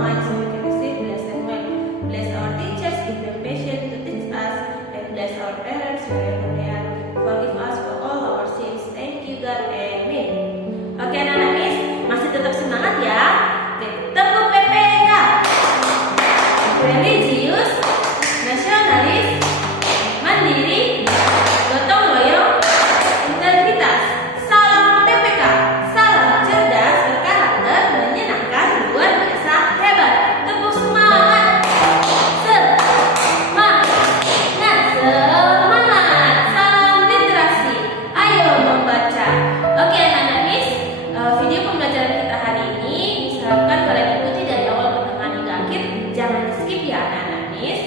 minds so we can receive lesson well. Bless our teachers, give them patience to teach us, and bless our parents wherever they are. Forgive us for all our sins. Thank you God, amen. Oke anak-anak Miss, masih tetap semangat ya. Tepuk PPK. Religius, nasionalis, mandiri, gotong royong, integritas. Salam PPK. Salam cerdas, berkarakter, menyenangkan, luar biasa, hebat. Tepuk semangat. Semangat, semangat. Salam literasi. Ayo membaca. Oke anak-anak Miss, video pembelajaran kita hari ini diharapkan kalian ikuti dari awal pertengahan hingga akhir. Jangan di skip ya anak-anak Miss.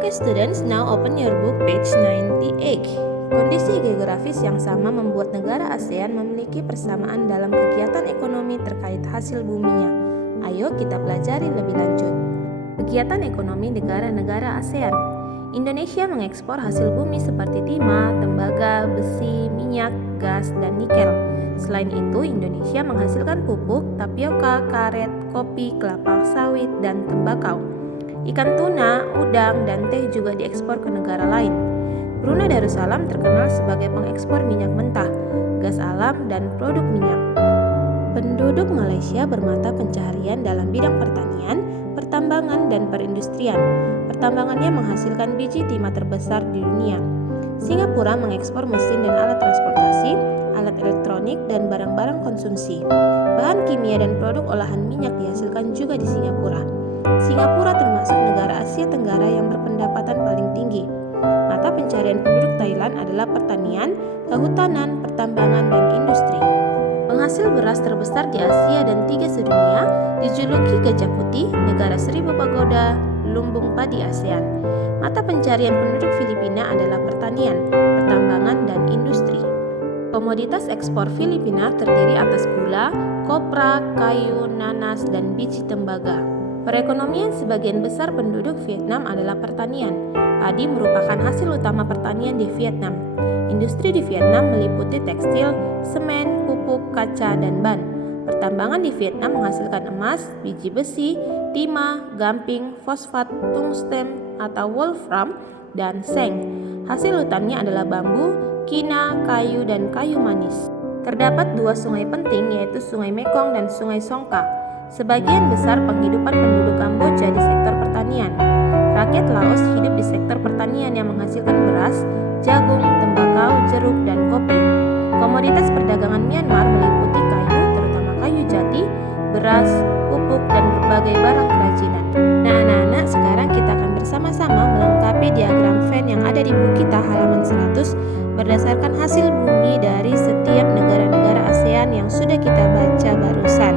Okay students, now open your book page 98. Kondisi geografis yang sama membuat negara ASEAN memiliki persamaan dalam kegiatan ekonomi terkait hasil buminya. Ayo kita pelajari lebih lanjut. Kegiatan ekonomi negara-negara ASEAN. Indonesia mengekspor hasil bumi seperti timah, tembaga, besi, minyak, gas, dan nikel. Selain itu, Indonesia menghasilkan pupuk, tapioka, karet, kopi, kelapa sawit, dan tembakau. Ikan tuna, udang, dan teh juga diekspor ke negara lain. Brunei Darussalam terkenal sebagai pengekspor minyak mentah, gas alam, dan produk minyak. Penduduk Malaysia bermata pencaharian dalam bidang pertanian, pertambangan, dan perindustrian. Pertambangannya menghasilkan biji timah terbesar di dunia. Singapura mengekspor mesin dan alat transportasi, alat elektronik, dan barang-barang konsumsi. Bahan kimia dan produk olahan minyak dihasilkan juga di Singapura. Singapura termasuk negara Asia Tenggara yang berpendapatan paling tinggi. Mata pencarian penduduk Thailand adalah pertanian, kehutanan, pertambangan, dan industri. Penghasil beras terbesar di Asia dan 3 sedunia dijuluki Gajah Putih, negara 1000 pagoda, lumbung padi ASEAN. Mata pencarian penduduk Filipina adalah pertanian, pertambangan, dan industri. Komoditas ekspor Filipina terdiri atas gula, kopra, kayu, nanas, dan biji tembaga. Perekonomian sebagian besar penduduk Vietnam adalah pertanian. Padi merupakan hasil utama pertanian di Vietnam. Industri di Vietnam meliputi tekstil, semen, pupuk, kaca, dan ban. Pertambangan di Vietnam menghasilkan emas, biji besi, timah, gamping, fosfat, tungsten atau wolfram, dan seng. Hasil hutannya adalah bambu, kina, kayu, dan kayu manis. Terdapat 2 sungai penting yaitu Sungai Mekong dan Sungai Songka. Sebagian besar penghidupan penduduk Kamboja di sektor pertanian. Rakyat Laos hidup di sektor pertanian yang menghasilkan beras, jagung, tembakau, jeruk, dan kopi. Komoditas perdagangan Myanmar meliputi kayu, terutama kayu jati, beras, pupuk, dan berbagai barang kerajinan. Nah anak-anak, sekarang kita akan bersama-sama melengkapi diagram Venn yang ada di buku kita halaman 100 berdasarkan hasil bumi dari setiap negara-negara ASEAN yang sudah kita baca barusan.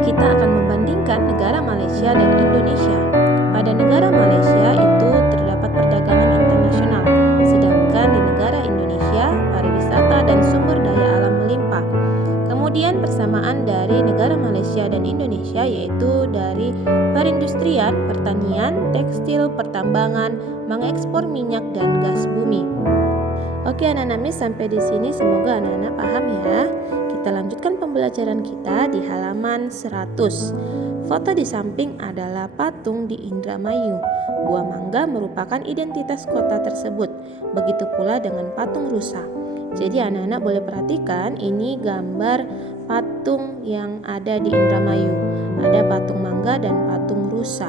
Kita akan membandingkan negara Malaysia dan Indonesia. Pada negara Malaysia itu terdapat perdagangan internasional, sedangkan di negara Indonesia pariwisata dan sumber daya alam melimpah. Kemudian persamaan dari negara Malaysia dan Indonesia yaitu dari perindustrian, pertanian, tekstil, pertambangan, mengekspor minyak dan gas bumi. Oke anak-anak Miss, sampai di sini semoga anak-anak paham ya. Kita lanjutkan pembelajaran kita di halaman 100. Foto di samping adalah patung di Indramayu. Buah mangga merupakan identitas kota tersebut. Begitu pula dengan patung rusa. Jadi anak-anak boleh perhatikan ini gambar patung yang ada di Indramayu. Ada patung mangga dan patung rusa.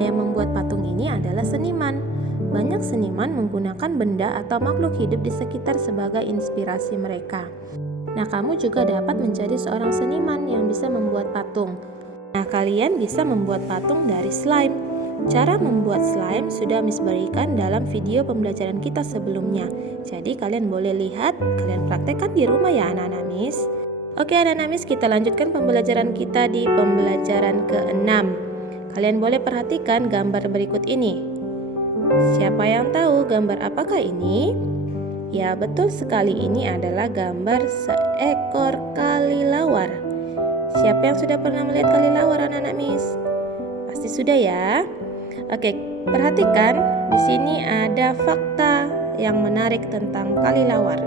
Yang membuat patung ini adalah seniman. Banyak seniman menggunakan benda atau makhluk hidup di sekitar sebagai inspirasi mereka. Nah, kamu juga dapat menjadi seorang seniman yang bisa membuat patung. Nah, kalian bisa membuat patung dari slime. Cara membuat slime sudah Miss berikan dalam video pembelajaran kita sebelumnya. Jadi kalian boleh lihat, kalian praktekkan di rumah ya anak-anak Miss. Oke anak-anak Miss, kita lanjutkan pembelajaran kita di pembelajaran ke-6. Kalian boleh perhatikan gambar berikut ini. Siapa yang tahu gambar apakah ini? Ya, betul sekali, ini adalah gambar seekor kelelawar. Siapa yang sudah pernah melihat kelelawar anak-anak Miss? Pasti sudah ya. Oke, perhatikan di sini ada fakta yang menarik tentang kelelawar.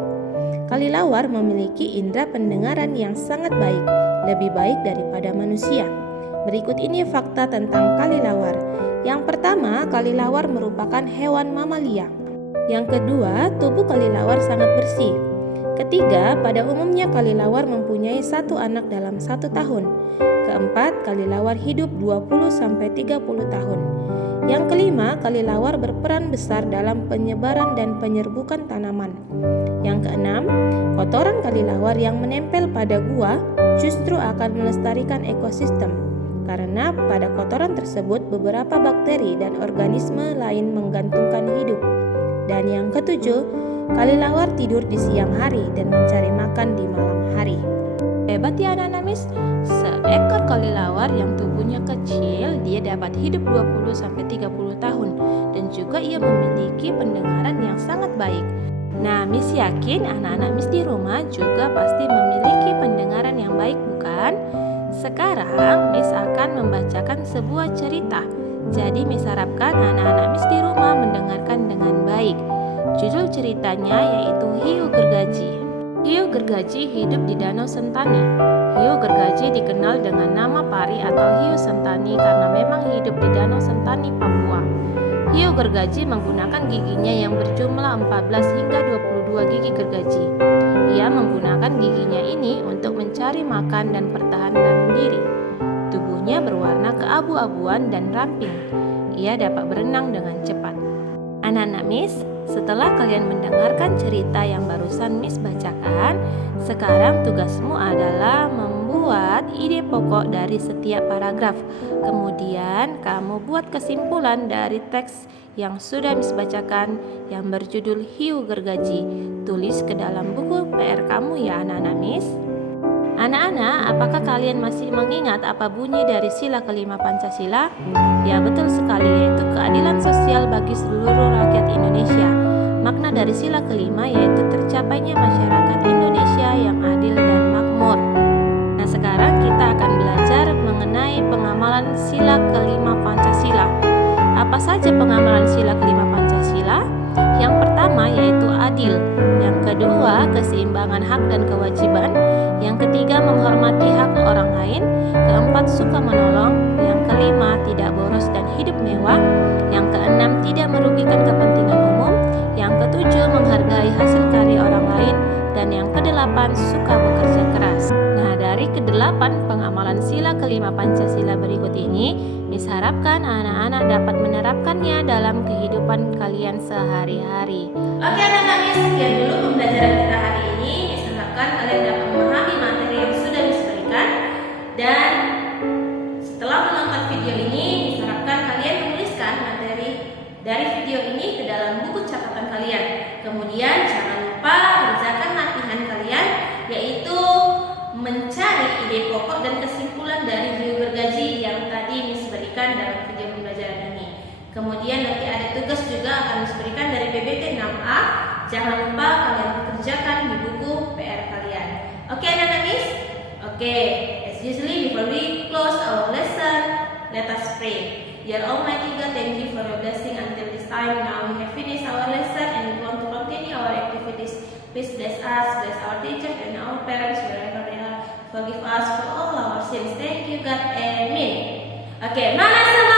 Kelelawar memiliki indera pendengaran yang sangat baik, lebih baik daripada manusia. Berikut ini fakta tentang kelelawar. Yang pertama, kelelawar merupakan hewan mamalia. Yang kedua, tubuh kelelawar sangat bersih. Ketiga, pada umumnya kelelawar mempunyai satu anak dalam 1 tahun. Keempat, kelelawar hidup 20-30 tahun. Yang kelima, kelelawar berperan besar dalam penyebaran dan penyerbukan tanaman. Yang keenam, kotoran kelelawar yang menempel pada gua justru akan melestarikan ekosistem, karena pada kotoran tersebut beberapa bakteri dan organisme lain menggantungkan hidup. Dan yang ketujuh, kelelawar tidur di siang hari dan mencari makan di malam hari. Hebat ya anak-anak Miss, seekor kelelawar yang tubuhnya kecil, dia dapat hidup 20-30 tahun dan juga ia memiliki pendengaran yang sangat baik. Nah, Miss yakin anak-anak Miss di rumah juga pasti memiliki pendengaran yang baik, bukan? Sekarang Miss akan membacakan sebuah cerita. Jadi Miss harapkan anak-anak Miss di rumah mendengarkan dengan baik. Judul ceritanya yaitu Hiu Gergaji. Hiu gergaji hidup di Danau Sentani. Hiu gergaji dikenal dengan nama pari atau hiu sentani karena memang hidup di Danau Sentani, Papua. Hiu gergaji menggunakan giginya yang berjumlah 14 hingga 22 gigi gergaji. Ia menggunakan giginya ini untuk mencari makan dan pertahanan diri. Tubuhnya berwarna keabu-abuan dan ramping. Ia dapat berenang dengan cepat. Anak-anak Miss, setelah kalian mendengarkan cerita yang barusan Miss bacakan, sekarang tugasmu adalah membuat ide pokok dari setiap paragraf. Kemudian kamu buat kesimpulan dari teks yang sudah Miss bacakan yang berjudul Hiu Gergaji. Tulis ke dalam buku PR kamu ya anak-anak Miss. Anak-anak, apakah kalian masih mengingat apa bunyi dari sila kelima Pancasila? Ya, betul sekali, yaitu keadilan sosial bagi seluruh rakyat Indonesia. Makna dari sila kelima yaitu tercapainya masyarakat Indonesia yang adil dan makmur. Nah, sekarang kita akan belajar mengenai pengamalan sila kelima Pancasila. Apa saja pengamalan sila kelima Pancasila? Yang pertama yaitu adil. Yang kedua, keseimbangan hak dan kewajiban. Yang ketiga, menghormati hak orang lain. Keempat, suka menolong. Yang kelima, tidak boros dan hidup mewah. Yang keenam, tidak merugikan kepentingan umum. Yang ketujuh, menghargai hasil karya orang lain. Dan yang kedelapan, suka bekerja keras. Nah, dari kedelapan pengamalan sila kelima Pancasila berikut ini, Miss harapkan anak-anak dapat menerapkannya dalam kehidupan kalian sehari-hari. Oke anak-anak Miss, sekian dulu pembelajaran kita hari ini. Miss harapkan kalian dapat memahami materi yang sudah Miss berikan. Dan setelah menonton video ini, Miss harapkan kalian menuliskan materi dari video ini ke dalam buku catatan kalian. Kemudian jangan lupa kerjakan latihan kalian, yaitu mencari ide pokok dan kesimpulan dari hiu gergaji yang tadi Miss berikan dalam video pembelajaran ini. Kemudian nanti ada tugas juga akan Miss berikan dari PBT 6A. Jangan lupa kalian kerjakan di buku PR kalian. Oke anak-anak Miss? Oke, as usually before we close our lesson, let us pray. Dear Almighty God, thank you for your blessing until this time. Now we have finished our lesson and we want to continue our activities. Please bless us, bless our teachers and our parents wherever they are. Forgive us for all our sins. Thank you God. Amen. Oke, mana semua?